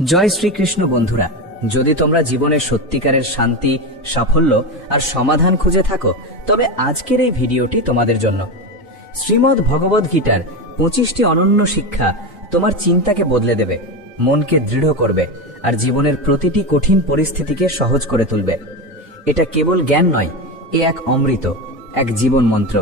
জয় শ্রীকৃষ্ণ বন্ধুরা, যদি তোমরা জীবনে সত্যিকারের শান্তি, সাফল্য আর সমাধান খুঁজে থাকো, তবে আজকের এই ভিডিওটি তোমাদের জন্য। শ্রীমদ্ ভগবদ গীতার 25টি অনন্য শিক্ষা তোমার চিন্তাকে বদলে দেবে, মনকে দৃঢ় করবে আর জীবনের প্রতিটি কঠিন পরিস্থিতিকে সহজ করে তুলবে। এটা কেবল জ্ঞান নয়, এ এক অমৃত, এক জীবন মন্ত্র।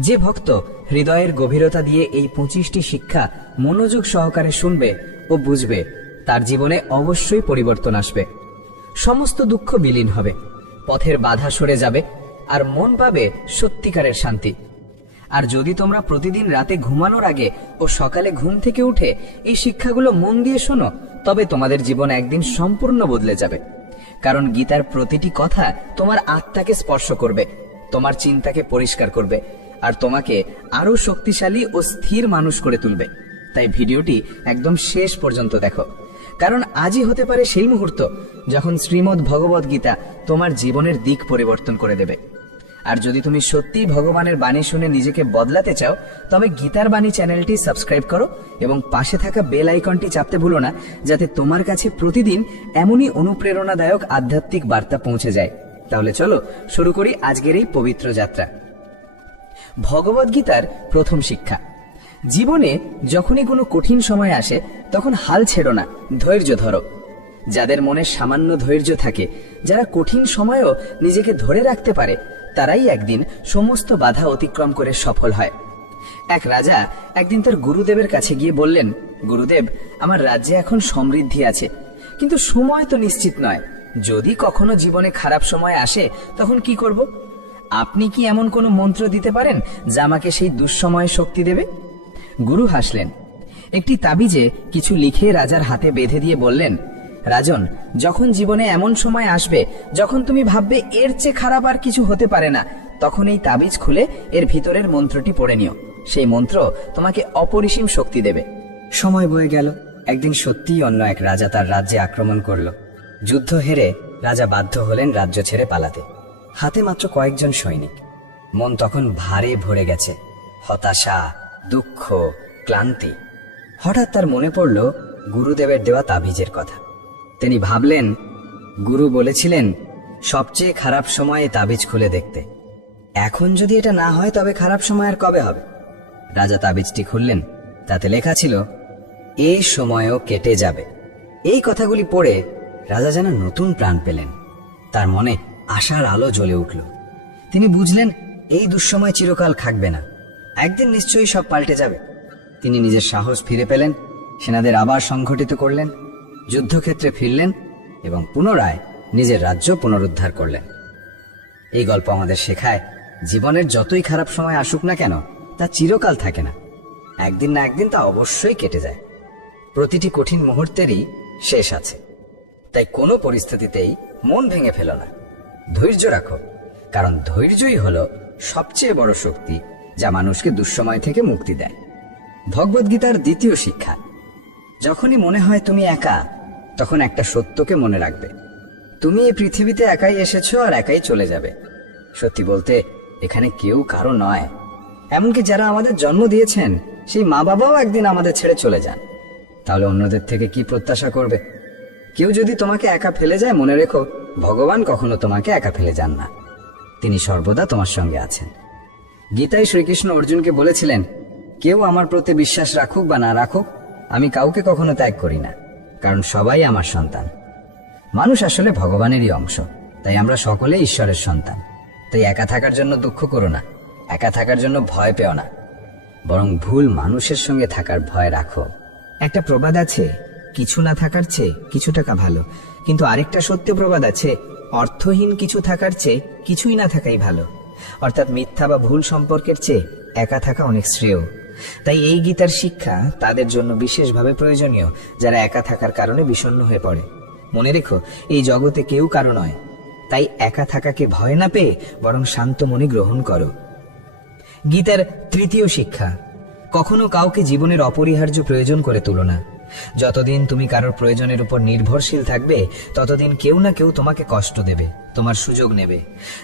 যে ভক্ত হৃদয়ের গভীরতা দিয়ে এই 25টি শিক্ষা মনোযোগ সহকারে শুনবে ও বুঝবে, তার জীবনে অবশ্যই পরিবর্তন আসবে। সমস্ত দুঃখ বিলীন হবে, পথের বাধা সরে যাবে আর মন পাবে সত্যিকারের শান্তি। আর যদি তোমরা প্রতিদিন রাতে ঘুমানোর আগে ও সকালে ঘুম থেকে উঠে এই শিক্ষাগুলো মন দিয়ে শোনো, তবে তোমাদের জীবন একদিন সম্পূর্ণ বদলে যাবে। কারণ গীতার প্রতিটি কথা তোমার আত্মাকে স্পর্শ করবে, তোমার চিন্তাকে পরিষ্কার করবে আর তোমাকে আরো শক্তিশালী ও স্থির মানুষ করে তুলবে। তাই ভিডিওটি একদম শেষ পর্যন্ত দেখো, কারণ আজই হতে পারে সেই মুহূর্ত যখন শ্রীমদ্ ভগবদ গীতা তোমার জীবনের দিক পরিবর্তন করে দেবে। আর যদি তুমি সত্যিই ভগবানের বাণী শুনে নিজেকে বদলাতে চাও, তবে গীতার বাণী চ্যানেলটি সাবস্ক্রাইব করো এবং পাশে থাকা বেল আইকনটি চাপতে ভুলো না, যাতে তোমার কাছে প্রতিদিন এমনই অনুপ্রেরণাদায়ক আধ্যাত্মিক বার্তা পৌঁছে যায়। তাহলে চলো শুরু করি আজকের এই পবিত্র যাত্রা। ভগবদ গীতার প্রথম শিক্ষা। জীবনে যখনই কোনো কঠিন সময় আসে, তখন হাল ছেড়ো না, ধৈর্য ধরো। যাদের মনে সামান্য ধৈর্য থাকে, যারা কঠিন সময়েও নিজেকে ধরে রাখতে পারে, তারাই একদিন সমস্ত বাধা অতিক্রম করে সফল হয়। এক রাজা একদিন তার গুরুদেবের কাছে গিয়ে বললেন, গুরুদেব, আমার রাজ্যে এখন সমৃদ্ধি আছে, কিন্তু সময় তো নিশ্চিত নয়। যদি কখনো জীবনে খারাপ সময় আসে, তখন কি করব? আপনি কি এমন কোনো মন্ত্র দিতে পারেন যা আমাকে সেই দুঃসময়ে শক্তি দেবে? গুরু হাসলেন, একটি তাবিজে কিছু লিখে রাজার হাতে বেঁধে দিয়ে বললেন, রাজন, যখন জীবনে এমন সময় আসবে যখন তুমি ভাববে এর চেয়ে খারাপ আর কিছু হতে পারে না, তখন এই তাবিজ খুলে এর ভিতরের মন্ত্রটি পড়ে নিও। সেই মন্ত্র তোমাকে অপরিসীম শক্তি দেবে। সময় বয়ে গেল। একদিন সত্যিই অন্য এক রাজা তার রাজ্যে আক্রমণ করল। যুদ্ধ হেরে রাজা বাধ্য হলেন রাজ্য ছেড়ে পালাতে। হাতে মাত্র কয়েকজন সৈনিক। মন তখন ভারে ভরে গেছে, হতাশা, দুঃখ, ক্লান্তি। হঠাৎ তার মনে পড়ল গুরুদেবের দেওয়া তাবিজের কথা। তিনি ভাবলেন, গুরু বলেছিলেন সবচেয়ে খারাপ সময়ে তাবিজ খুলে দেখতে। এখন যদি এটা না হয়, তবে খারাপ সময় আর কবে হবে? রাজা তাবিজটি খুললেন। তাতে লেখা ছিল, এই সময়ও কেটে যাবে। এই কথাগুলি পড়ে রাজা যেন নতুন প্রাণ পেলেন। তার মনে আশার আলো জ্বলে উঠল। তিনি বুঝলেন এই দুঃসময় চিরকাল থাকবে না, একদিন নিশ্চয়ই সব পাল্টে যাবে। তিনি নিজের সাহস ফিরে পেলেন, সেনাদের আবার সংগঠিত করলেন, যুদ্ধক্ষেত্রে ফিরলেন এবং পুনরায় নিজের রাজ্য পুনরুদ্ধার করলেন। এই গল্প আমাদের শেখায়, জীবনের যতই খারাপ সময় আসুক না কেন, তা চিরকাল থাকে না, একদিন না একদিন তা অবশ্যই কেটে যায়। প্রতিটি কঠিন মুহূর্তেরই শেষ আছে। তাই কোনো পরিস্থিতিতেই মন ভেঙে ফেলো না, ধৈর্য রাখো, কারণ ধৈর্যই হলো সবচেয়ে বড় শক্তি, যা মানুষকে দুঃসময় থেকে মুক্তি দেয়। ভগবদ্গীতার দ্বিতীয় শিক্ষা। যখনই মনে হয় তুমি একা, তখন একটা সত্যকে মনে রাখবে, তুমি এই পৃথিবীতে একাই এসেছো আর একাই চলে যাবে। সত্যি বলতে, এখানে কেউ কারো নয়। এমনকি যারা আমাদের জন্ম দিয়েছেন, সেই মা বাবাও একদিন আমাদের ছেড়ে চলে যান। তাহলে অন্যদের থেকে কি প্রত্যাশা করবে? কেউ যদি তোমাকে একা ফেলে যায়, মনে রেখো, ভগবান কখনো তোমাকে একা ফেলে যান না। তিনি সর্বদা তোমার সঙ্গে আছেন। গীতায় শ্রীকৃষ্ণ অর্জুনকে বলেছিলেন, কেউ আমার প্রতি বিশ্বাস রাখুক বা না রাখুক, আমি কাউকে কখনো ত্যাগ করি না, কারণ সবাই আমার সন্তান। মানুষ আসলে ভগবানেরই অংশ, তাই আমরা সকলে ঈশ্বরের সন্তান। তাই একা থাকার জন্য দুঃখ করো না, একা থাকার জন্য ভয় পেও না, বরং ভুল মানুষের সঙ্গে থাকার ভয় রাখো। একটা প্রবাদ আছে, কিছু না থাকার চেয়ে কিছু টাকা ভালো। কিন্তু আরেকটা সত্য প্রবাদ আছে, অর্থহীন কিছু থাকার চেয়ে কিছুই না থাকাই ভালো। অর্থাৎ মিথ্যা বা ভুল সম্পর্কের চেয়ে একা থাকা অনেক শ্রেয়। তাই এই গীতার শিক্ষা তাদের জন্য বিশেষভাবে প্রয়োজনীয়, যারা একা থাকার কারণে বিষণ্ণ হয়ে পড়ে। মনে রেখো, এই জগতে কেউ কারো নয়। তাই একা থাকাকে ভয় না পেয়ে বরং শান্ত মনে গ্রহণ করো। গীতার তৃতীয় শিক্ষা। কখনো কাউকে জীবনের অপরিহার্য প্রয়োজন করে তুলো না। যতদিন তুমি কারোর প্রয়োজনের উপর নির্ভরশীল থাকবে, ততদিন কেউ না কেউ তোমাকে কষ্ট দেবে, তোমার সুযোগ নেবে।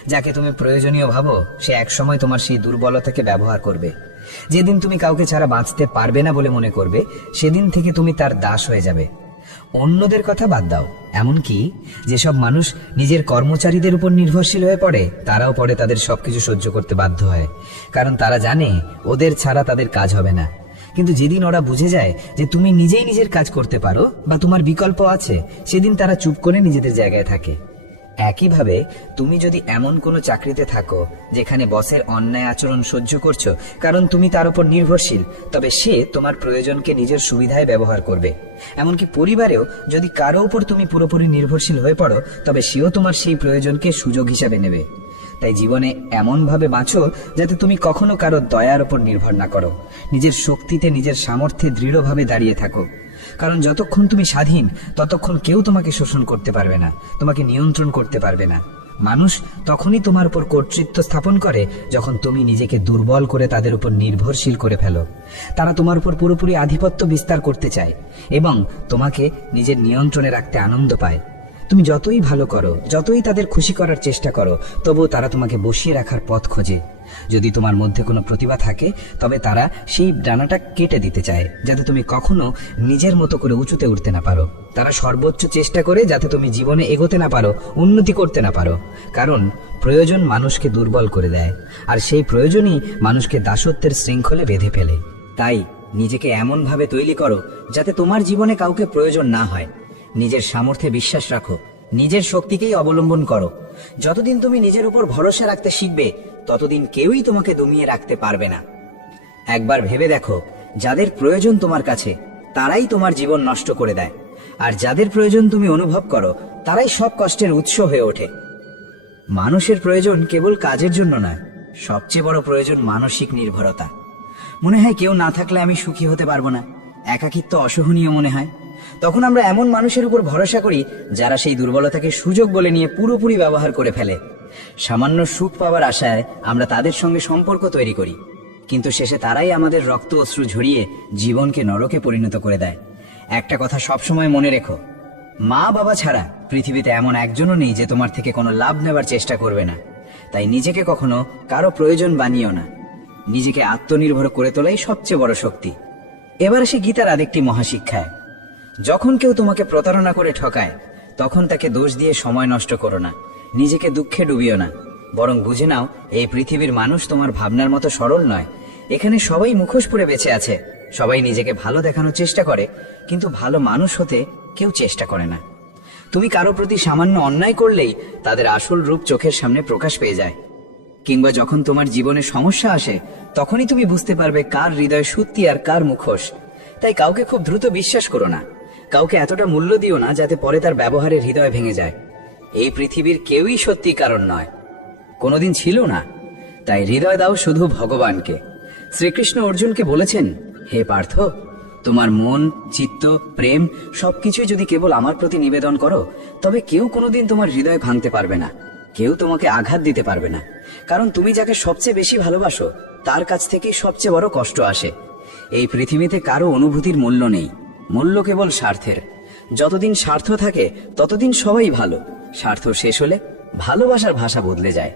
যাকে তুমি প্রয়োজনীয় ভাবো, সে একসময় তোমার সেই দুর্বলতাকে ব্যবহার করবে। যেদিন তুমি কাউকে ছাড়া বাঁচতে পারবে না বলে মনে করবে, সেদিন থেকে তুমি তার দাস হয়ে যাবে। অন্যদের কথা বাদ দাও, এমনকি যেসব মানুষ নিজের কর্মচারীদের উপর নির্ভরশীল হয়ে পড়ে, তারাও পরে তাদের সবকিছু সহ্য করতে বাধ্য হয়, কারণ তারা জানে ওদের ছাড়া তাদের কাজ হবে না। কিন্তু যেদিন ওরা বুঝে যায় যে তুমি নিজেই নিজের কাজ করতে পারো বা তোমার বিকল্প আছে, সেদিন তারা চুপ করে নিজেদের জায়গায় থাকে। একইভাবে তুমি যদি এমন কোনো চাকরিতে থাকো যেখানে বসের অন্যায় আচরণ সহ্য করছো কারণ তুমি তার উপর নির্ভরশীল, তবে সে তোমার প্রয়োজনকে নিজের সুবিধায় ব্যবহার করবে। এমনকি পরিবারেও যদি কারো উপর তুমি পুরোপুরি নির্ভরশীল হয়ে পড়ো, তবে সেও তোমার সেই প্রয়োজনকে সুযোগ হিসাবে নেবে। তাই জীবনে এমনভাবে বাঁচো যাতে তুমি কখনো কারো দয়ার উপর নির্ভর না করো, নিজের শক্তিতে নিজের সামর্থ্যে দৃঢ়ভাবে দাঁড়িয়ে থাকো। কারণ যতক্ষণ তুমি স্বাধীন, ততক্ষণ কেউ তোমাকে শোষণ করতে পারবে না, তোমাকে নিয়ন্ত্রণ করতে পারবে না। মানুষ তখনই তোমার উপর কর্তৃত্ব স্থাপন করে যখন তুমি নিজেকে দুর্বল করে তাদের উপর নির্ভরশীল করে ফেলো। তারা তোমার উপর পুরোপুরি আধিপত্য বিস্তার করতে চায় এবং তোমাকে নিজের নিয়ন্ত্রণে রাখতে আনন্দ পায়। তুমি যতই ভালো করো, যতই তাদের খুশি করার চেষ্টা করো, তবুও তারা তোমাকে বসিয়ে রাখার পথ খোঁজে। যদি তোমার মধ্যে কোনো প্রতিভা থাকে, তবে তারা সেই ডানাটা কেটে দিতে চায় যাতে তুমি কখনো নিজের মতো করে উঁচুতে উঠতে না পারো। তারা সর্বোচ্চ চেষ্টা করে যাতে তুমি জীবনে এগোতে না পারো, উন্নতি করতে না পারো। কারণ প্রয়োজন মানুষকে দুর্বল করে দেয়, আর সেই প্রয়োজনই মানুষকে দাসত্বের শৃঙ্খলে বেঁধে ফেলে। তাই নিজেকে এমনভাবে তৈরি করো যাতে তোমার জীবনে কাউকে প্রয়োজন না হয়। নিজের সামর্থ্যে বিশ্বাস রাখো, নিজের শক্তিকেই অবলম্বন করো। যতদিন তুমি নিজের উপর ভরসা রাখতে শিখবে, ততদিন কেউই তোমাকে দমিয়ে রাখতে পারবে না। একবার ভেবে দেখো, যাদের প্রয়োজন তোমার কাছে, তারাই তোমার জীবন নষ্ট করে দেয়, আর যাদের প্রয়োজন তুমি অনুভব করো, তারাই সব কষ্টের উৎস হয়ে ওঠে। মানুষের প্রয়োজন কেবল কাজের জন্য নয়, সবচেয়ে বড় প্রয়োজন মানসিক নির্ভরতা। মনে হয় কেউ না থাকলে আমি সুখী হতে পারবো না, একাকিত্ব অসহনীয় মনে হয়। তখন আমরা এমন মানুষের উপর ভরসা করি যারা সেই দুর্বলতাকে সুযোগ বলে নিয়ে পুরোপুরি ব্যবহার করে ফেলে। সামান্য সুখ পাওয়ার আশায় আমরা তাদের সঙ্গে সম্পর্ক তৈরি করি, কিন্তু শেষে তারাই আমাদের রক্ত অশ্রু ঝরিয়ে জীবনকে নরকে পরিণত করে দেয়। একটা কথা সবসময় মনে রেখো, মা বাবা ছাড়া পৃথিবীতে এমন একজনও নেই যে তোমার থেকে কোনো লাভ নেবার চেষ্টা করবে না। তাই নিজেকে কখনো কারো প্রয়োজন বানিও না, নিজেকে আত্মনির্ভর করে তোলাই সবচেয়ে বড় শক্তি। এবার আসি গীতার আরেকটি মহাশিক্ষায়। যখন কেউ তোমাকে প্রতারণা করে ঠকায়, তখন তাকে দোষ দিয়ে সময় নষ্ট করো না, নিজেকে দুঃখে ডুবিও না। বরং বুঝে নাও, এই পৃথিবীর মানুষ তোমার ভাবনার মতো সরল নয়। এখানে সবাই মুখোশ পরে বেঁচে আছে, সবাই নিজেকে ভালো দেখানোর চেষ্টা করে, কিন্তু ভালো মানুষ হতে কেউ চেষ্টা করে না। তুমি কারো প্রতি সামান্য অন্যায় করলেই তাদের আসল রূপ চোখের সামনে প্রকাশ পেয়ে যায়। কিংবা যখন তোমার জীবনে সমস্যা আসে, তখনই তুমি বুঝতে পারবে কার হৃদয় সত্যি আর কার মুখোশ। তাই কাউকে খুব দ্রুত বিশ্বাস করো না, কাউকে এতটা মূল্য দিও না যাতে পরে তার ব্যবহারে হৃদয় ভেঙে যায়। এই পৃথিবীর কেউই সত্যি কারণ নয়, কোনোদিন ছিল না। তাই হৃদয় দাও শুধু ভগবানকে। শ্রীকৃষ্ণ অর্জুনকে বলেছেন, হে পার্থ, তোমার মন, চিত্ত, প্রেম সবকিছুই যদি কেবল আমার প্রতি নিবেদন করো, তবে কেউ কোনোদিন তোমার হৃদয় ভাঙতে পারবে না, কেউ তোমাকে আঘাত দিতে পারবে না। কারণ তুমি যাকে সবচেয়ে বেশি ভালোবাসো, তার কাছ থেকেই সবচেয়ে বড় কষ্ট আসে। এই পৃথিবীতে কারো অনুভূতির মূল্য নেই, মূল্য কেবল স্বার্থের। যতদিন স্বার্থ থাকে ততদিন সবাই ভালো, স্বার্থ শেষ হলে ভালোবাসার ভাষা বদলে যায়।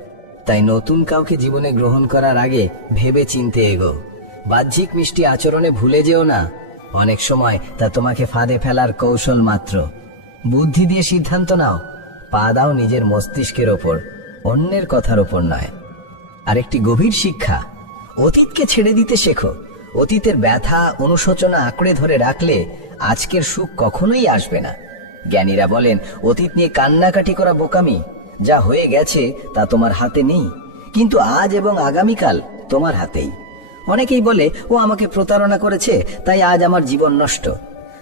তাই নতুন কাউকে জীবনে গ্রহণ করার আগে ভেবে চিন্তে এগো। বাহ্যিক মিষ্টি আচরণে ভুলে যেও না, অনেক সময় তা তোমাকে ফাঁদে ফেলার কৌশল মাত্র। বুদ্ধি দিয়ে সিদ্ধান্ত নাও, পা দাও নিজের মস্তিষ্কের ওপর, অন্যের কথার ওপর নয়। আরেকটি গভীর শিক্ষা, অতীতকে ছেড়ে দিতে শেখো। অতীতের ব্যথা, অনুশোচনা আঁকড়ে ধরে রাখলে আজকের সুখ কখনোই আসবে না। জ্ঞানীরা বলেন, অতীত নিয়ে কান্নাকাটি করা বোকামি। যা হয়ে গেছে তা তোমার হাতে নেই, কিন্তু আজ এবং আগামীকাল তোমার হাতেই। অনেকেই বলে, ও আমাকে প্রতারণা করেছে তাই আজ আমার জীবন নষ্ট।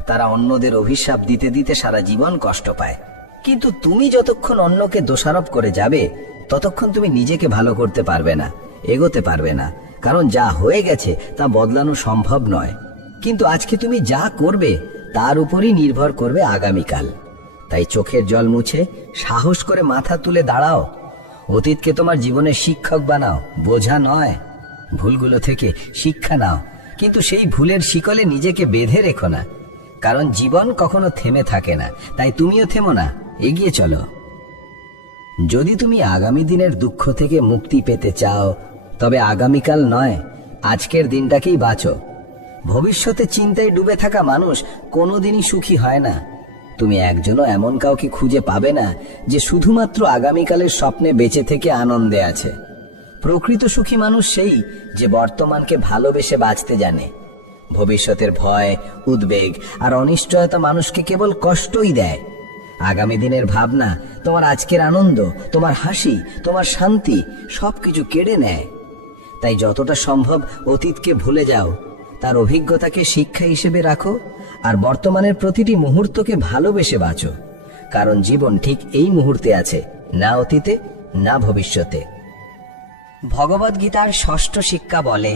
তারা অন্যদের অভিশাপ দিতে দিতে সারা জীবন কষ্ট পায়। কিন্তু তুমি যতক্ষণ অন্যকে দোষারোপ করে যাবে, ততক্ষণ তুমি নিজেকে ভালো করতে পারবে না, এগোতে পারবে না। কারণ যা হয়ে গেছে তা বদলানো সম্ভব নয়। কিন্তু আজকে তুমি যা করবে তার উপরই নির্ভর করবে আগামীকাল। তাই চোখের জল মুছে সাহস করে মাথা তুলে দাঁড়াও। অতীতকে তোমার জীবনের শিক্ষক বানাও, বোঝা নয়। ভুলগুলো থেকে শিক্ষা নাও, কিন্তু সেই ভুলের শিকলে নিজেকে বেঁধে রেখো না। কারণ জীবন কখনো থেমে থাকে না, তাই তুমিও থেমো না, এগিয়ে চলো। যদি তুমি আগামী দিনের দুঃখ থেকে মুক্তি পেতে চাও, তবে আগামীকাল নয়, আজকের দিনটাকেই বাঁচো। ভবিষ্যতে চিন্তায় ডুবে থাকা মানুষ কোনোদিনই সুখী হয় না। তুমি একজনও এমন কাউকে খুঁজে পাবে না যে শুধুমাত্র আগামীকালের স্বপ্নে বেঁচে থেকে আনন্দে আছে। প্রকৃত সুখী মানুষ সেই যে বর্তমানকে ভালোবেসে বাঁচতে জানে। ভবিষ্যতের ভয়, উদ্বেগ আর অনিশ্চয়তা মানুষকে কেবল কষ্টই দেয়। আগামী দিনের ভাবনা তোমার আজকের আনন্দ, তোমার হাসি, তোমার শান্তি সবকিছু কেড়ে নেয়। তাই যতটা সম্ভব অতীতকে ভুলে যাও, তার অভিজ্ঞতাকে শিক্ষা হিসেবে রাখো আর বর্তমানের প্রতিটি মুহূর্তকে ভালোবেসে বাঁচো। কারণ জীবন ঠিক এই মুহূর্তে আছে, না অতীতে না ভবিষ্যতে। ভগবদ্গীতার ষষ্ঠ শিক্ষা বলে,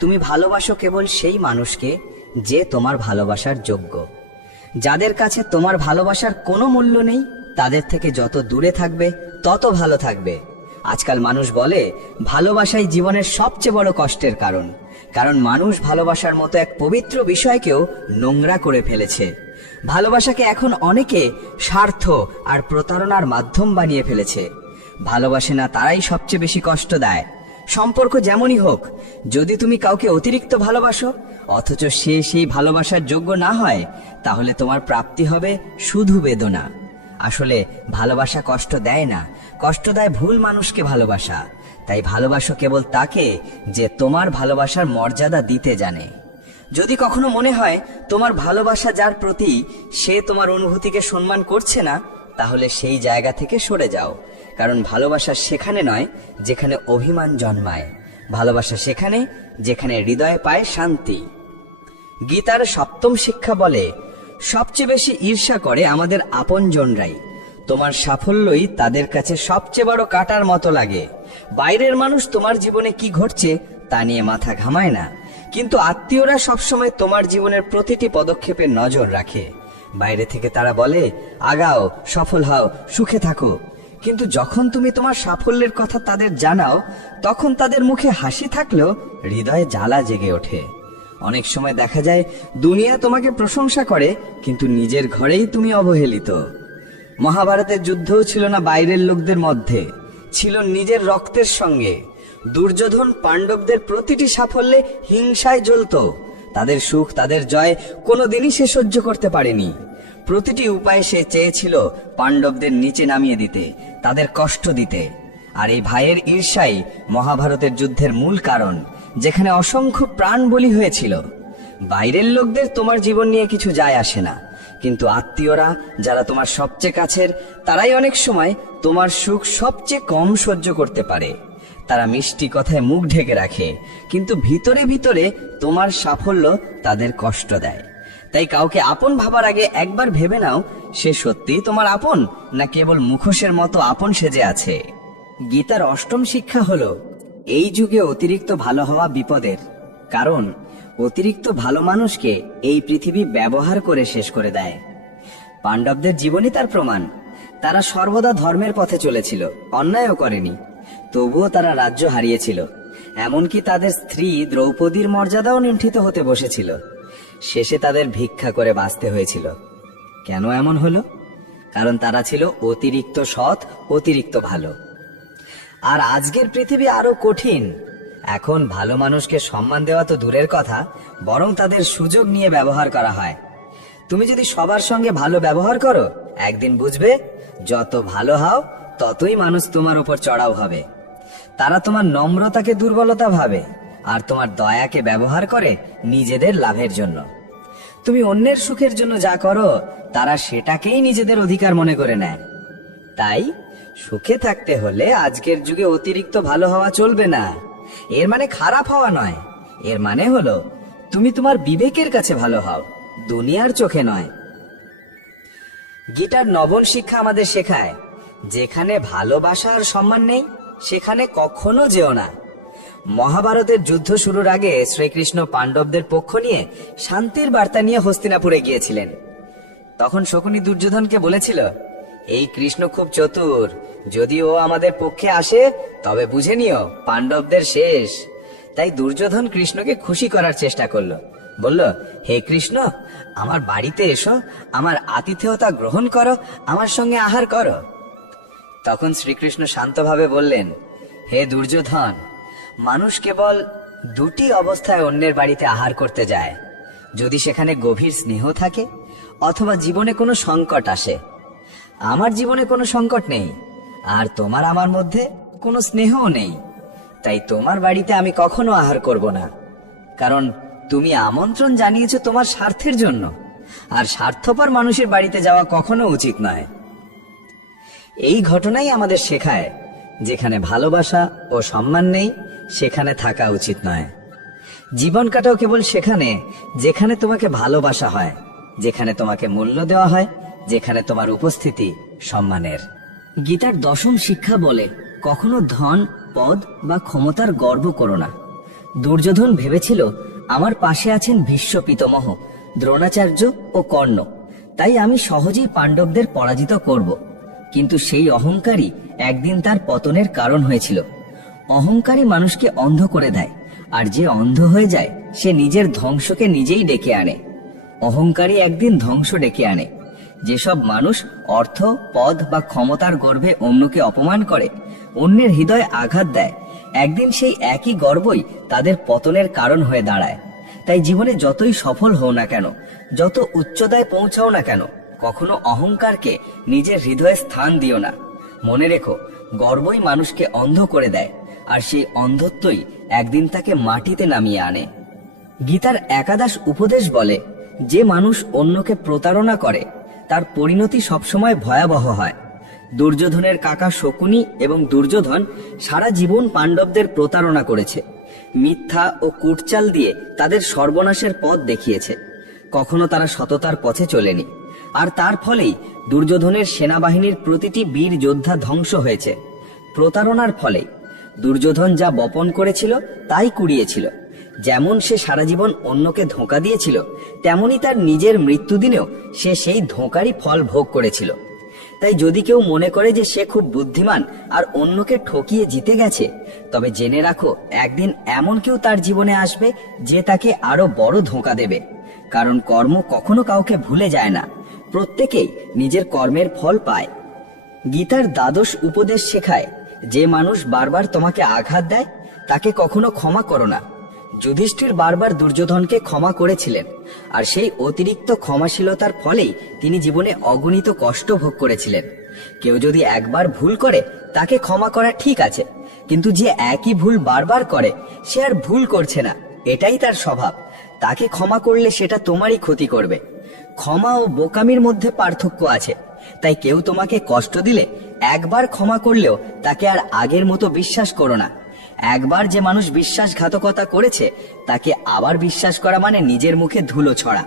তুমি ভালোবাসো কেবল সেই মানুষকে যে তোমার ভালোবাসার যোগ্য। যাদের কাছে তোমার ভালোবাসার কোনো মূল্য নেই, তাদের থেকে যত দূরে থাকবে তত ভালো থাকবে। আজকাল মানুষ বলে ভালোবাসাই জীবনের সবচেয়ে বড় কষ্টের কারণ মানুষ ভালোবাসার মতো এক পবিত্র বিষয়কেও নোংরা করে ফেলেছে। ভালোবাসাকে এখন অনেকে স্বার্থ আর প্রতারণার মাধ্যম বানিয়ে ফেলেছে। ভালোবাসে না তারাই সবচেয়ে বেশি কষ্ট দেয়। সম্পর্ক যেমনই হোক, যদি তুমি কাউকে অতিরিক্ত ভালোবাসো অথচ সে সেই ভালোবাসার যোগ্য না হয়, তাহলে তোমার প্রাপ্তি হবে শুধু বেদনা। আসলে ভালোবাসা কষ্ট দেয় না, কষ্ট দেয় ভুল মানুষকে ভালোবাসা। তাই ভালোবাসো কেবল তাকে যে তোমার ভালোবাসার মর্যাদা দিতে জানে। যদি কখনো মনে হয় তোমার ভালোবাসা যার প্রতি সে তোমার অনুভূতিকে সম্মান করছে না, তাহলে সেই জায়গা থেকে সরে যাও। কারণ ভালোবাসা সেখানে নয় যেখানে অভিমান জন্মায়, ভালোবাসা সেখানে যেখানে হৃদয় পায় শান্তি। গীতার সপ্তম শিক্ষা বলে, সবচেয়ে বেশি ঈর্ষা করে আমাদের আপনজনরাই। তোমার সাফল্যই তাদের কাছে সবচেয়ে বড় কাঁটার মতো লাগে। বাইরের মানুষ তোমার জীবনে কি ঘটছে তা নিয়ে মাথা ঘামায় না, কিন্তু আত্মীয়রা সবসময় তোমার জীবনের প্রতিটি পদক্ষেপে নজর রাখে। বাইরে থেকে তারা বলে, আগাও, সফল হও, সুখে থাকো। কিন্তু যখন তুমি তোমার সাফল্যের কথা তাদের জানাও, তখন তাদের মুখে হাসি থাকলেও হৃদয়ে জ্বালা জেগে ওঠে। অনেক সময় দেখা যায় দুনিয়া তোমাকে প্রশংসা করে, কিন্তু নিজের ঘরেই তুমি অবহেলিত। মহাভারতের যুদ্ধও ছিল না বাইরের লোকদের মধ্যে, ছিল নিজের রক্তের সঙ্গে। দুর্যোধন পাণ্ডবদের প্রতিটি সাফল্যে হিংসায় জ্বলত। তাদের সুখ, তাদের জয় কোনোদিনই সে সহ্য করতে পারেনি। প্রতিটি উপায়ে সে চেয়েছিল পাণ্ডবদের নিচে নামিয়ে দিতে, তাদের কষ্ট দিতে। আর এই ভাইয়ের ঈর্ষাই মহাভারতের যুদ্ধের মূল কারণ, যেখানে অসংখ্য প্রাণ বলি হয়েছিল। বাইরের লোকদের তোমার জীবন নিয়ে কিছু যায় আসে না, কিন্তু আত্মীয়রা যারা তোমার সবচেয়ে কাছের, তারাই অনেক সময় তোমার সুখ সবচেয়ে কম সহ্য করতে পারে। তারা মিষ্টি কথায় মুখ ঢেকে রাখে, কিন্তু ভিতরে ভিতরে তোমার সাফল্য তাদের কষ্ট দেয়। তাই কাউকে আপন ভাবার আগে একবার ভেবে নাও, সে সত্যিই তোমার আপন না কেবল মুখোশের মতো আপন সেজে আছে। গীতার অষ্টম শিক্ষা হলো, এই যুগে অতিরিক্ত ভালো হওয়া বিপদের। কারণ অতিরিক্ত ভালো মানুষকে এই পৃথিবী ব্যবহার করে শেষ করে দেয়। পাণ্ডবদের জীবনই তার প্রমাণ। তারা সর্বদা ধর্মের পথে চলেছিল, অন্যায়ও করেনি, তবুও তারা রাজ্য হারিয়েছিল। এমনকি তাদের স্ত্রী দ্রৌপদীর মর্যাদাও লুণ্ঠিত হতে বসেছিল। শেষে তাদের ভিক্ষা করে বাঁচতে হয়েছিল। কেন এমন হলো? কারণ তারা ছিল অতিরিক্ত সৎ, অতিরিক্ত ভালো। আর আজকের পৃথিবী আরো কঠিন। এখন ভালো মানুষকে সম্মান দেওয়া তো দূরের কথা, বরং তাদের সুযোগ নিয়ে ব্যবহার করা হয়। তুমি যদি সবার সঙ্গে ভালো ব্যবহার করো, একদিন বুঝবে যত ভালো হও ততই মানুষ তোমার উপর চড়াও হবে। তারা তোমার নম্রতাকে দুর্বলতা ভাবে, আর তোমার দয়াকে ব্যবহার করে নিজেদের লাভের জন্য। তুমি অন্যের সুখের জন্য যা করো, তারা সেটাকেই নিজেদের অধিকার মনে করে নেয়। তাই সুখে থাকতে হলে আজকের যুগে অতিরিক্ত ভালো হওয়া চলবে না। এর মানে খারাপ হওয়া নয়, এর মানে হলো তুমি তোমার বিবেকের কাছে ভালো হও, দুনিয়ার চোখে নয়। গীতার নবম শিক্ষা আমাদের শেখায়, যেখানে ভালোবাসা আর সম্মান নেই সেখানে কখনো যেও না। মহাভারতের যুদ্ধ শুরুর আগে শ্রীকৃষ্ণ পাণ্ডবদের পক্ষ নিয়ে শান্তির বার্তা নিয়ে হস্তিনাপুরে গিয়েছিলেন। তখন শকুনি দুর্যোধনকে বলেছিল, এই কৃষ্ণ খুব চতুর, যদি ও আমাদের পক্ষে আসে তবে বুঝে নিও পাণ্ডবদের শেষ। তাই দুর্যোধন কৃষ্ণকে খুশি করার চেষ্টা করলো। বলল, হে কৃষ্ণ, আমার বাড়িতে এসো, আমার আতিথেয়তা গ্রহণ করো, আমার সঙ্গে আহার করো। তখন শ্রীকৃষ্ণ শান্তভাবে বললেন, হে দুর্যোধন, মানুষ কেবল দুটি অবস্থায় অন্যের বাড়িতে আহার করতে যায়, যদি সেখানে গভীর স্নেহ থাকে অথবা জীবনে কোনো সংকট আসে। আমার জীবনে কোনো সংকট নেই, আর তোমার আমার মধ্যে কোনো স্নেহও নেই। তাই তোমার বাড়িতে আমি কখনো আহার করব না, কারণ তুমি আমন্ত্রণ জানিয়েছো তোমার স্বার্থের জন্য, আর স্বার্থপর মানুষের বাড়িতে যাওয়া কখনো উচিত নয়। এই ঘটনাই আমাদের শেখায়, যেখানে ভালোবাসা ও সম্মান নেই সেখানে থাকা উচিত নয়। জীবন কাটাও কেবল সেখানে যেখানে তোমাকে ভালোবাসা হয়, যেখানে তোমাকে মূল্য দেওয়া হয়, যেখানে তোমার উপস্থিতি সম্মানের। গীতার 10ম শিক্ষা বলে, কখনো ধন, পদ বা ক্ষমতার গর্ব করো না। দুর্যোধন ভেবেছিল আমার পাশে আছেন ভীষ্ম পিতামহ, দ্রোণাচার্য ও কর্ণ, তাই আমি সহজেই পাণ্ডবদের পরাজিত করব। কিন্তু সেই অহংকারই একদিন তার পতনের কারণ হয়েছিল। অহংকারী মানুষকে অন্ধ করে দেয়, আর যে অন্ধ হয়ে যায় সে নিজের ধ্বংসকে নিজেই ডেকে আনে। অহংকারী একদিন ধ্বংস ডেকে আনে। যেসব মানুষ অর্থ, পদ বা ক্ষমতার গর্বে অন্যকে অপমান করে, অন্যের হৃদয়ে আঘাত দেয়, একদিন সেই একই গর্বই তাদের পতনের কারণ হয়ে দাঁড়ায়। তাই জীবনে যতই সফল হও না কেন, যত উচ্চতায় পৌঁছাও না কেন, কখনো অহংকারকে নিজের হৃদয়ে স্থান দিও না। মনে রেখো, গর্বই মানুষকে অন্ধ করে দেয়, আর সেই অন্ধত্বই একদিন তাকে মাটিতে নামিয়ে আনে। গীতার একাদশ উপদেশ বলে, যে মানুষ অন্যকে প্রতারণা করে তার পরিণতি সবসময় ভয়াবহ হয়। দুর্যোধনের কাকা শকুনি এবং দুর্যোধন সারা জীবন পাণ্ডবদের প্রতারণা করেছে, মিথ্যা ও কুটচাল দিয়ে তাদের সর্বনাশের পথ দেখিয়েছে। কখনো তারা সততার পথে চলেনি, আর তার ফলেই দুর্যোধনের সেনাবাহিনীর প্রতিটি বীর যোদ্ধা ধ্বংস হয়েছে। প্রতারণার ফলে দুর্যোধন যা বপন করেছিল তাই কুড়িয়েছিল। যেমন সে সারা জীবন অন্যকে ধোঁকা দিয়েছিল, তেমনি তার নিজের মৃত্যুদিনেও সে সেই ধোঁকারই ফল ভোগ করেছিল। তাই যদি কেউ মনে করে যে সে খুব বুদ্ধিমান আর অন্যকে ঠকিয়ে জিতে গেছে, তবে জেনে রাখো, একদিন এমন কেউ তার জীবনে আসবে যে তাকে আরো বড় ধোঁকা দেবে। কারণ কর্ম কখনো কাউকে ভুলে যায় না, প্রত্যেকেই নিজের কর্মের ফল পায়। গীতার দ্বাদশ উপদেশ শেখায়, যে মানুষ বারবার তোমাকে আঘাত দেয় তাকে কখনো ক্ষমা করো না। যুধিষ্ঠির বারবার দুর্যোধনকে ক্ষমা করেছিলেন, আর সেই অতিরিক্ত ক্ষমাশীলতার ফলেই তিনি জীবনে অগণিত কষ্ট ভোগ করেছিলেন। কেউ যদি একবার ভুল করে তাকে ক্ষমা করা ঠিক আছে, কিন্তু যে একই ভুল বারবার করে সে আর ভুল করছে না, এটাই তার স্বভাব। তাকে ক্ষমা করলে সেটা তোমারই ক্ষতি করবে। ক্ষমা ও বোকামির মধ্যে পার্থক্য আছে। তাই কেউ তোমাকে কষ্ট দিলে একবার ক্ষমা করলেও তাকে আর আগের মতো বিশ্বাস করো না। একবার যে মানুষ বিশ্বাসঘাতকতা করেছে তাকে আবার বিশ্বাস করা মানে নিজের মুখে ধুলো ছড়া।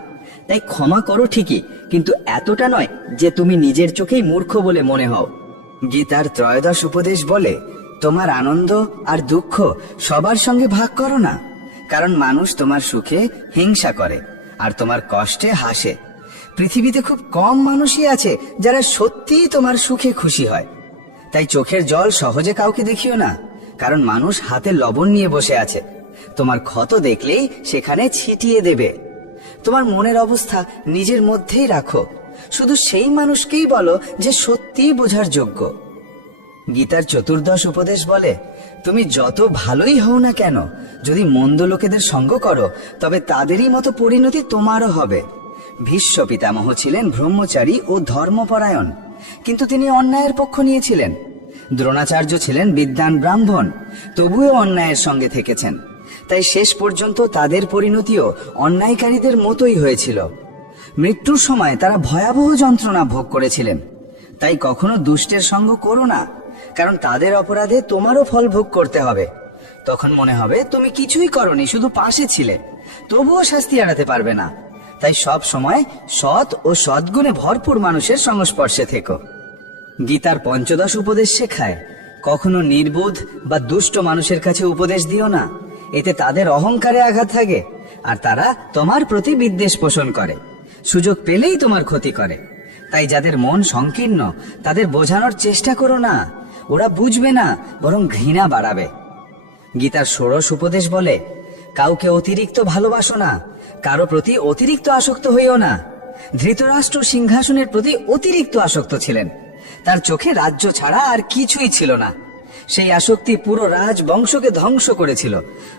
তাই ক্ষমা করো ঠিকই, কিন্তু এতটা নয় যে তুমি নিজের চোখেই মূর্খ বলে মনে হও। গীতার ত্রয়োদশ উপদেশ বলে, তোমার আনন্দ আর দুঃখ সবার সঙ্গে ভাগ করো না, কারণ মানুষ তোমার সুখে হিংসা করে আর তোমার কষ্টে হাসে। পৃথিবীতে খুব কম মানুষই আছে যারা সত্যিই তোমার সুখে খুশি হয়। তাই চোখের জল সহজে কাউকে দেখিও না, কারণ মানুষ হাতে লবণ নিয়ে বসে আছে, তোমার ক্ষত দেখলেই সেখানে ছিটিয়ে দেবে। তোমার মনের অবস্থা নিজের মধ্যেই রাখো, শুধু সেই মানুষকেই বলো যে সত্যিই বোঝার যোগ্য। গীতার চতুর্দশ উপদেশ বলে, তুমি যত ভালোই হও না কেন, যদি মন্দ লোকেদের সঙ্গ করো তবে তাদেরই মতো পরিণতি তোমারও হবে। ভীষ্ম পিতামহ ছিলেন ব্রহ্মচারী ও ধর্মপরায়ণ, কিন্তু তিনি অন্যায়ের পক্ষ নিয়েছিলেন। দ্রোণাচার্য ছিলেন বিদ্বান ব্রাহ্মণ, তবুও অন্যায়ের সঙ্গে থেকেছেন। তাই শেষ পর্যন্ত তাদের পরিণতিও অন্যায়কারীদের মতোই হয়েছিল। মৃত্যুর সময় তারা ভয়াবহ যন্ত্রণা ভোগ করেছিলেন। তাই কখনো দুষ্টের সঙ্গ করো না, কারণ তাদের অপরাধে তোমারও ফল ভোগ করতে হবে। তখন মনে হবে তুমি কিছুই করনি, শুধু পাশে ছিলে, তবুও শাস্তি এড়াতে পারবে না। তাই সব সময় সৎ ও সদ্গুণে ভরপুর মানুষের সংস্পর্শে থেকো। গীতার পঞ্চদশ উপদেশ শেখায়, কখনো নির্বোধ বা দুষ্ট মানুষের কাছে উপদেশ দিও না, এতে তাদের অহংকারে আঘাত থাকে আর তারা তোমার প্রতি বিদ্বেষ পোষণ করে, সুযোগ পেলেই তোমার ক্ষতি করে। তাই যাদের মন সংকীর্ণ তাদের বোঝানোর চেষ্টা করো না, ওরা বুঝবে না, বরং ঘৃণা বাড়াবে। গীতার ষোড়শ উপদেশ বলে, কাউকে অতিরিক্ত ভালোবাসো না, কারো প্রতি অতিরিক্ত আসক্ত হইও না। ধৃতরাষ্ট্র সিংহাসনের প্রতি অতিরিক্ত আসক্ত ছিলেন, তার চোখে রাজ্য ছাড়া আর কিছুই ছিল না। সেই আসক্তি পুরো রাজবংশকে ধ্বংস করেছিল,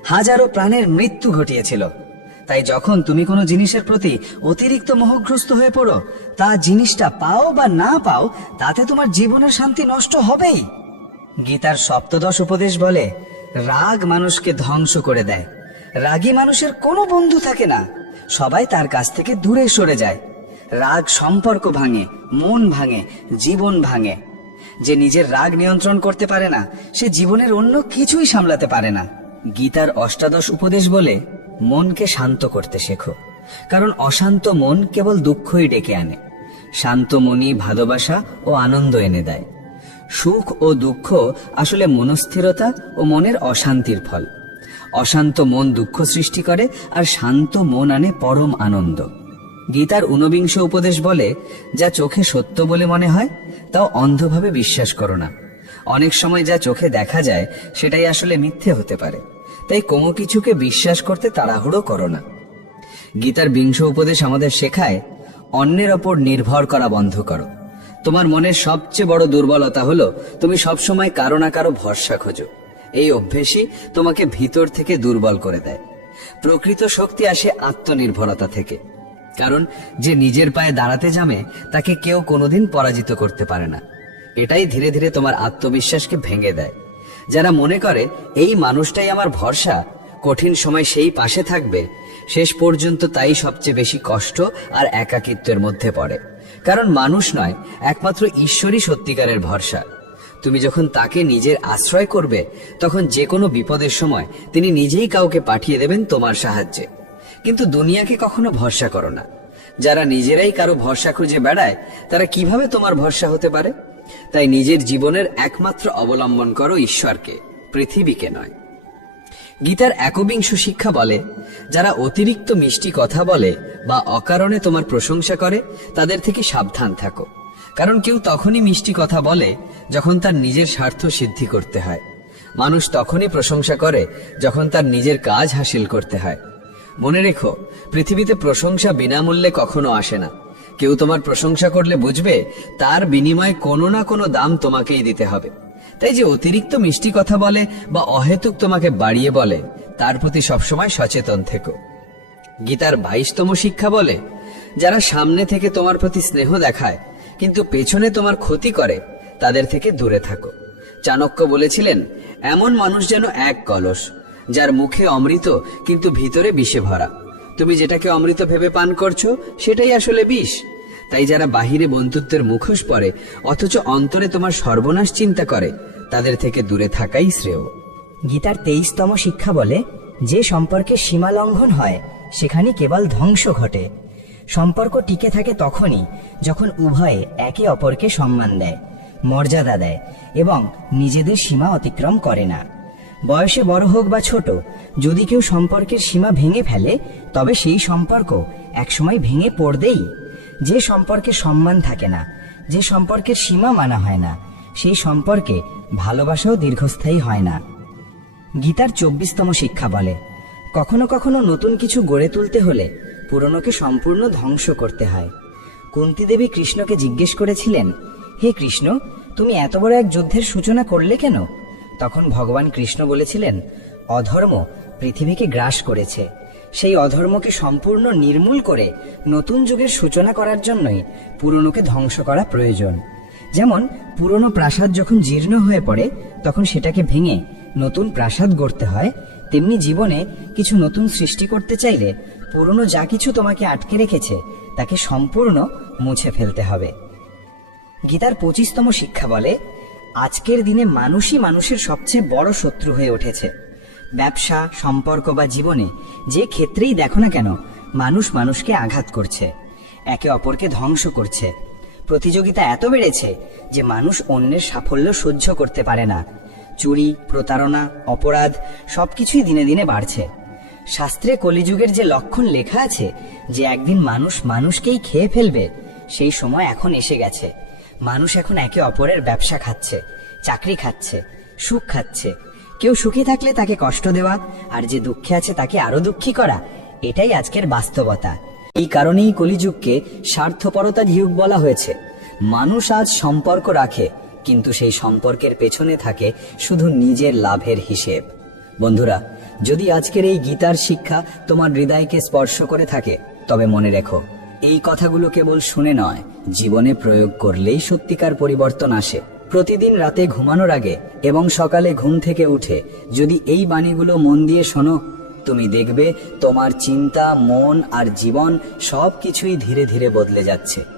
হাজারো প্রাণের মৃত্যু ঘটিয়েছিল। তাই যখন তুমি কোনো জিনিসের প্রতি অতিরিক্ত মোহগ্রস্ত হয়ে পড়ো, তা জিনিসটা পাও বা না পাও, তাতে তোমার জীবনের শান্তি নষ্ট হবেই। গীতার সপ্তদশ উপদেশ বলে, রাগ মানুষকে ধ্বংস করে দেয়। রাগী মানুষের কোনো বন্ধু থাকে না, সবাই তার কাছ থেকে দূরে সরে যায়। রাগ সম্পর্ক ভাঙে, মন ভাঙে, জীবন ভাঙে। যে নিজের রাগ নিয়ন্ত্রণ করতে পারে না, সে জীবনের অন্য কিছুই সামলাতে পারে না। গীতার অষ্টাদশ উপদেশ বলে, মনকে শান্ত করতে শেখো, কারণ অশান্ত মন কেবল দুঃখই ডেকে আনে। শান্ত মনই ভালোবাসা ও আনন্দ এনে দেয়। সুখ ও দুঃখ আসলে মনস্থিরতা ও মনের অশান্তির ফল। অশান্ত মন দুঃখ সৃষ্টি করে, আর শান্ত মন আনে পরম আনন্দ। গীতার ঊনবিংশ উপদেশ বলে, যা চোখে সত্য বলে মনে হয় তাও অন্ধভাবে বিশ্বাস করো না। অনেক সময় যা চোখে দেখা যায় সেটাই আসলে মিথ্যে হতে পারে, তাই কোনো কিছুকে বিশ্বাস করতে তাড়াহুড়ো করো না। গীতার 20 উপদেশ আমাদের শেখায়, অন্যের ওপর নির্ভর করা বন্ধ করো। তোমার মনের সবচেয়ে বড় দুর্বলতা হলো তুমি সবসময় কারো না কারো ভরসা খোঁজো। এই অভ্যেসই তোমাকে ভিতর থেকে দুর্বল করে দেয়। প্রকৃত শক্তি আসে আত্মনির্ভরতা থেকে, কারণ যে নিজের পায়ে দাঁড়াতে জানে তাকে কেউ কোনোদিন পরাজিত করতে পারে না। এটাই ধীরে ধীরে তোমার আত্মবিশ্বাসকে ভেঙে দেয়। যারা মনে করে এই মানুষটাই আমার ভরসা, কঠিন সময় সেই পাশে থাকবে, শেষ পর্যন্ত তাই সবচেয়ে বেশি কষ্ট আর একাকিত্বের মধ্যে পড়ে। কারণ মানুষ নয়, একমাত্র ঈশ্বরই সত্যিকারের ভরসা। তুমি যখন তাকে নিজের আশ্রয় করবে, তখন যে কোনো বিপদের সময় তিনি নিজেই কাউকে পাঠিয়ে দেবেন তোমার সাহায্যে। কিন্তু দুনিয়াকে কখনো ভরসা করো না। যারা নিজেরাই কারো ভরসা খুঁজে বেড়ায়, তারা কিভাবে তোমার ভরসা হতে পারে? তাই নিজের জীবনের একমাত্র অবলম্বন করো ঈশ্বরকে, পৃথিবীকে নয়। গীতার 21 শিক্ষা বলে, যারা অতিরিক্ত মিষ্টি কথা বলে বা অকারণে তোমার প্রশংসা করে, তাদের থেকে সাবধান থাকো। কারণ কেউ তখনই মিষ্টি কথা বলে যখন তার নিজের স্বার্থ সিদ্ধি করতে হয়। মানুষ তখনই প্রশংসা করে যখন তার নিজের কাজ হাসিল করতে হয়। মনে রেখো, পৃথিবীতে প্রশংসা বিনামূল্যে কখনো আসে না। কেউ তোমার প্রশংসা করলে বুঝবে তার বিনিময়ে কোনো না কোনো দাম তোমাকেই দিতে হবে। তাই যে অতিরিক্ত মিষ্টি কথা বলে বা অহেতুক তোমাকে বাড়িয়ে বলে, তার প্রতি সবসময় সচেতন থেকো। গীতার 22তম শিক্ষা বলে, যারা সামনে থেকে তোমার প্রতি স্নেহ দেখায় কিন্তু পেছনে তোমার ক্ষতি করে, তাদের থেকে দূরে থাকো। চাণক্য বলেছিলেন, এমন মানুষ যেন এক কলস, যার মুখে অমৃত কিন্তু ভিতরে বিষে ভরা। তুমি যেটাকে অমৃত ভেবে পান করছো, সেটাই আসলে বিষ। তাই যারা বাহিরে বন্ধুত্বের মুখোশ পরে অথচ অন্তরে তোমার সর্বনাশ চিন্তা করে, তাদের থেকে দূরে থাকাই শ্রেয়। গীতার 23তম শিক্ষা বলে, যে সম্পর্কে সীমা লঙ্ঘন হয় সেখানে কেবল ধ্বংস ঘটে। সম্পর্ক টিকে থাকে তখনই যখন উভয়ে একে অপরকে সম্মান দেয়, মর্যাদা দেয় এবং নিজেদের সীমা অতিক্রম করে না। বয়সে বড় হোক বা ছোট, যদি কেউ সম্পর্কের সীমা ভেঙে ফেলে, তবে সেই সম্পর্ক একসময় ভেঙে পড়বেই। যে সম্পর্কে সম্মান থাকে না, যে সম্পর্কের সীমা মানা হয় না, সেই সম্পর্কে ভালোবাসাও দীর্ঘস্থায়ী হয় না। গীতার 24তম শিক্ষা বলে, কখনো কখনো নতুন কিছু গড়ে তুলতে হলে পুরনোকে সম্পূর্ণ ধ্বংস করতে হয়। কুন্তী দেবী কৃষ্ণকে জিজ্ঞেস করেছিলেন, হে কৃষ্ণ, তুমি এত বড় এক যুদ্ধের সূচনা করলে কেন? তখন ভগবান কৃষ্ণ বলেছিলেন, অধর্ম পৃথিবীকে গ্রাস করেছে। সেই অধর্মকে সম্পূর্ণ নির্মূল করে নতুন যুগের সূচনা করার জন্যই পুরনোকে ধ্বংস করা প্রয়োজন। যেমন পুরনো প্রাসাদ যখন জীর্ণ হয়ে পড়ে, তখন সেটাকে ভেঙে নতুন প্রাসাদ গড়তে হয়, তেমনি জীবনে কিছু নতুন সৃষ্টি করতে চাইলে পুরনো যা কিছু তোমাকে আটকে রেখেছে তাকে সম্পূর্ণ মুছে ফেলতে হবে। গীতার 25তম শিক্ষা বলে, আজকের দিনে মানুষই মানুষের সবচেয়ে বড় শত্রু হয়ে উঠেছে। ব্যবসা, সম্পর্ক বা জীবনে যে ক্ষেত্রেই দেখো না কেন, মানুষ মানুষকে আঘাত করছে, একে অপরকে ধ্বংস করছে। প্রতিযোগিতা এত বেড়েছে যে মানুষ অন্যের সাফল্য সহ্য করতে পারে না। চুরি, প্রতারণা, অপরাধ সবকিছুই দিনে দিনে বাড়ছে। শাস্ত্রে কলিযুগের যে লক্ষণ লেখা আছে যে একদিন মানুষ মানুষকেই খেয়ে ফেলবে, সেই সময় এখন এসে গেছে। মানুষ এখন একে অপরের ব্যবসা খাচ্ছে, চাকরি খাচ্ছে, সুখ খাচ্ছে। কেউ সুখী থাকলে তাকে কষ্ট দেওয়া, আর যে দুঃখে আছে তাকে আরো দুঃখী করা, এটাই আজকের বাস্তবতা। এই কারণেই কলিযুগকে স্বার্থপরতার যুগ বলা হয়েছে। মানুষ আজ সম্পর্ক রাখে, কিন্তু সেই সম্পর্কের পেছনে থাকে শুধু নিজের লাভের হিসেব। বন্ধুরা, যদি আজকের এই গীতার শিক্ষা তোমার হৃদয়কে স্পর্শ করে থাকে, তবে মনে রেখো, এই কথাগুলো কেবল শুনে নয়, জীবনে প্রয়োগ করলেই সত্যিকার পরিবর্তন আসে। প্রতিদিন রাতে ঘুমানোর আগে এবং সকালে ঘুম থেকে উঠে যদি এই বাণীগুলো মন দিয়ে শোনো, তুমি দেখবে তোমার চিন্তা, মন আর জীবন সবকিছুই ধীরে ধীরে বদলে যাচ্ছে।